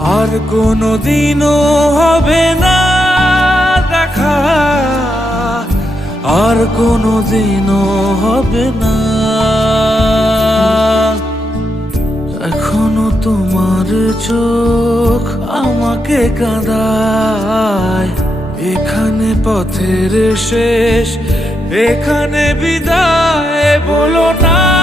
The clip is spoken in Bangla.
আর কোনোদিনও হবে না দেখা, আর কোনোদিনও হবে না। এখনো তোমার চোখ আমাকে কাঁদায়, এখানে পথের শেষ, এখানে বিদায় বলো না।